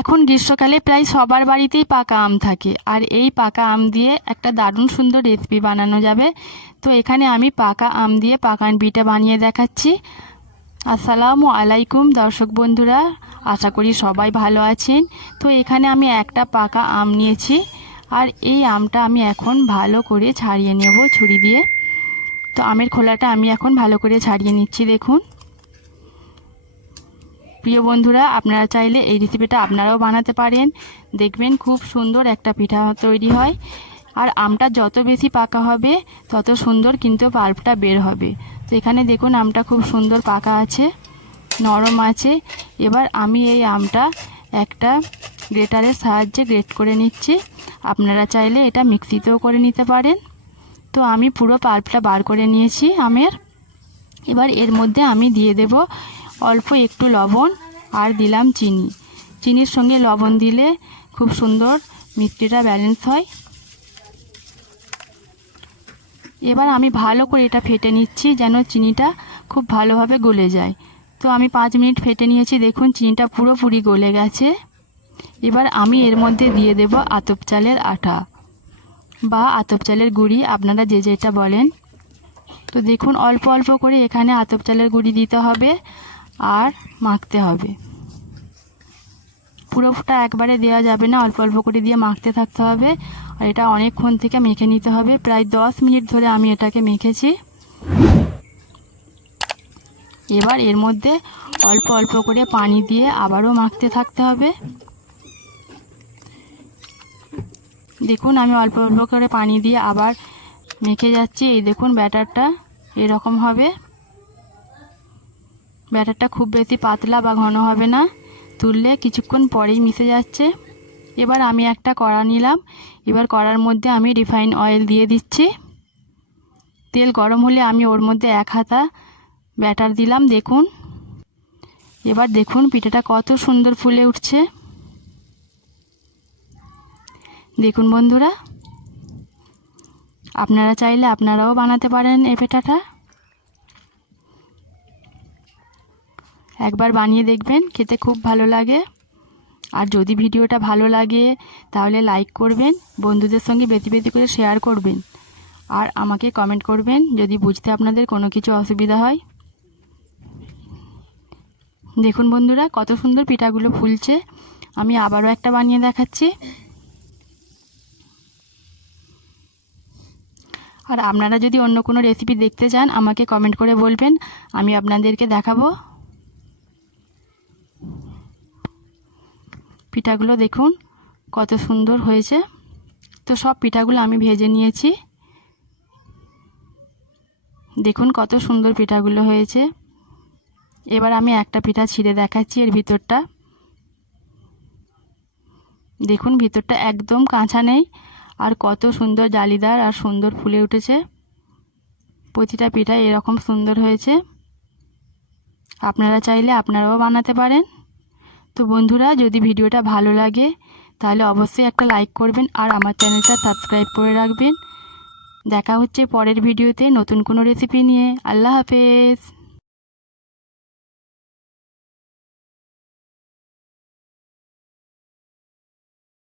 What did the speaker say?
এখন গ্রীষ্মকালে প্রায় সবার বাড়িতেই পাকা আম থাকে, আর এই পাকা আম দিয়ে একটা দারুণ সুন্দর রেসিপি বানানো যাবে। তো এখানে আমি পাকা আম দিয়ে পাকান পিঠা বানিয়ে দেখাচ্ছি। আসসালামু আলাইকুম দর্শক বন্ধুরা, আশা করি সবাই ভালো আছেন। তো এখানে আমি একটা পাকা আম নিয়েছি, আর এই আমটা আমি এখন ভালো করে ছাড়িয়ে নেব ছুরি দিয়ে। তো আমের খোলাটা আমি এখন ভালো করে ছাড়িয়ে নিচ্ছি। দেখুন প্রিয় বন্ধুরা, আপনারা চাইলে এই রেসিপিটা আপনারাও বানাতে পারেন, দেখবেন খুব সুন্দর একটা পিঠা তৈরি হয়। আর আমটা যত বেশি পাকা হবে তত সুন্দর কিন্তু পাল্পটা বের হবে। তো এখানে দেখুন আমটা খুব সুন্দর পাকা আছে, নরম আছে। এবার আমি এই আমটা একটা গ্রেটারের সাহায্যে গ্রেট করে নিচ্ছি। আপনারা চাইলে এটা মিক্সিতেও করে নিতে পারেন। তো আমি পুরো পাল্পটা বার করে নিয়েছি আমের। এবার এর মধ্যে আমি দিয়ে দেব অল্প একটু লবণ, আর দিলাম চিনি। চিনির সঙ্গে লবণ দিলে খুব সুন্দর মিষ্টিটা ব্যালেন্স হয়। এবার আমি ভালো করে এটা ফেটে নিচ্ছি যেন চিনিটা খুব ভালোভাবে গলে যায়। তো আমি 5 মিনিট ফেটে নিয়েছি, দেখুন চিনিটা পুরোপুরি গলে গেছে। এবার আমি এর মধ্যে দিয়ে দেব আতপ চালের আটা বা আতপ চালের গুঁড়ি, আপনারা যে যেটা বলেন। তো দেখুন অল্প অল্প করে এখানে আতপ চালের গুঁড়ি দিতে হবে আর মাখতে হবে। পুরোটা একবারে দেওয়া যাবে না, অল্প অল্প করে দিয়ে মাখতে থাকতে হবে। আর এটা অনেকক্ষণ থেকে মেখে নিতে হবে, প্রায় 10 মিনিট ধরে আমি এটাকে মেখেছি। এবার এর মধ্যে অল্প অল্প করে পানি দিয়ে আবারও মাখতে থাকতে হবে। দেখুন আমি অল্প অল্প করে পানি দিয়ে আবার মেখে যাচ্ছি। এই দেখুন ব্যাটারটা এরকম হবে। ব্যাটারটা খুব বেশি পাতলা বা ঘন হবে না, তুললে কিছুক্ষণ পরেই মিশে যাচ্ছে। এবার আমি একটা কড়া নিলাম, এবার কড়ার মধ্যে আমি রিফাইন অয়েল দিয়ে দিচ্ছি। তেল গরম হলে আমি ওর মধ্যে 1 হাতা ব্যাটার দিলাম। দেখুন এবার দেখুন পিঠাটা কত সুন্দর ফুলে উঠছে। দেখুন বন্ধুরা, আপনারা চাইলে আপনারাও বানাতে পারেন এই পিঠাটা। একবার বানিয়ে দেখবেন, খেতে খুব ভালো লাগে। আর যদি ভিডিওটা ভালো লাগে তাহলে লাইক করবেন, বন্ধুদের সঙ্গে বেশি বেশি করে শেয়ার করবেন, আর আমাকে কমেন্ট করবেন যদি বুঝতে আপনাদের কোনো কিছু অসুবিধা হয়। দেখুন বন্ধুরা কত সুন্দর পিঠাগুলো ফুলছে। আমি আবারও একটা বানিয়ে দেখাচ্ছি। আর আপনারা যদি অন্য কোনো রেসিপি দেখতে চান আমাকে কমেন্ট করে বলবেন, আমি আপনাদেরকে দেখাবো। পিঠাগুলো দেখুন কত সুন্দর হয়েছে। তো সব পিঠাগুলো আমি ভেজে নিয়েছি। দেখুন কত সুন্দর পিঠাগুলো হয়েছে। এবার আমি একটা পিঠা ছিঁড়ে দেখাচ্ছি এর ভিতরটা। দেখুন ভিতরটা একদম কাঁচা নেই, আর কত সুন্দর জালিদার আর সুন্দর ফুলে উঠেছে। প্রতিটা পিঠা এরকম সুন্দর হয়েছে। আপনারা চাইলে আপনারাও বানাতে পারেন। তো বন্ধুরা, যদি ভিডিওটা ভালো লাগে তাহলে অবশ্যই একটা লাইক করবেন, আর আমার চ্যানেলটা সাবস্ক্রাইব করে রাখবেন। দেখা হচ্ছে পরের ভিডিওতে নতুন কোনো রেসিপি নিয়ে। আল্লাহ হাফেজ।